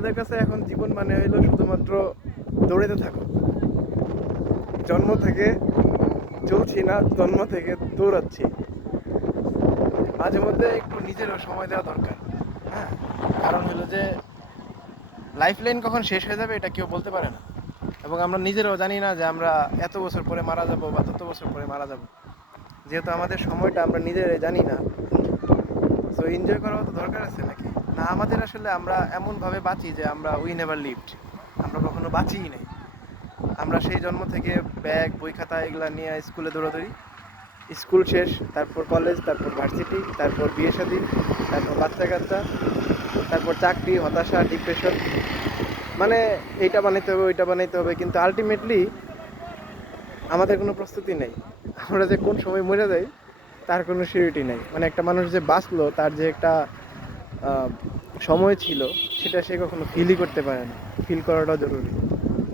আমাদের কাছে এখন জীবন মানে হইলো শুধুমাত্র দৌড়াতে থাকো। জন্ম থেকে চলছি না, জন্ম থেকে দৌড়াচ্ছি। মাঝে মধ্যে একটু নিজেরও সময় দেওয়া দরকার। হ্যাঁ, কারণ হলো যে লাইফ লাইন কখন শেষ হয়ে যাবে এটা কেউ বলতে পারে না, এবং আমরা নিজেরাও জানি না যে আমরা এত বছর পরে মারা যাব বা তত বছর পরে মারা যাব। যেহেতু আমাদের সময়টা আমরা নিজেরাই জানি না, সো এনজয় করাও তো দরকার আছে নাকি? না, আমাদের আসলে আমরা এমনভাবে বাঁচি যে আমরা উই নেভার লিভড, আমরা কখনো বাঁচিই নাই। আমরা সেই জন্ম থেকে ব্যাগ বই খাতা এগুলা নিয়ে স্কুলে দৌড়াদৌড়ি, স্কুল শেষ, তারপর কলেজ, তারপর ভার্সিটি, তারপর বিয়ে শাদী, তারপর বাচ্চা কাচ্চা, তারপর চাকরি, হতাশা, ডিপ্রেশন। মানে এইটা বানাইতে হবে, ওইটা বানাইতে হবে, কিন্তু আলটিমেটলি আমাদের কোনো প্রস্তুতি নেই। আমরা যে কোন সময় মরে যাই তার কোনো সিউরিটি নেই। মানে একটা মানুষ যে বাঁচলো তার যে একটা সময় ছিল সেটা সে কখনো ফিলই করতে পারে না। ফিল করাটাও জরুরি।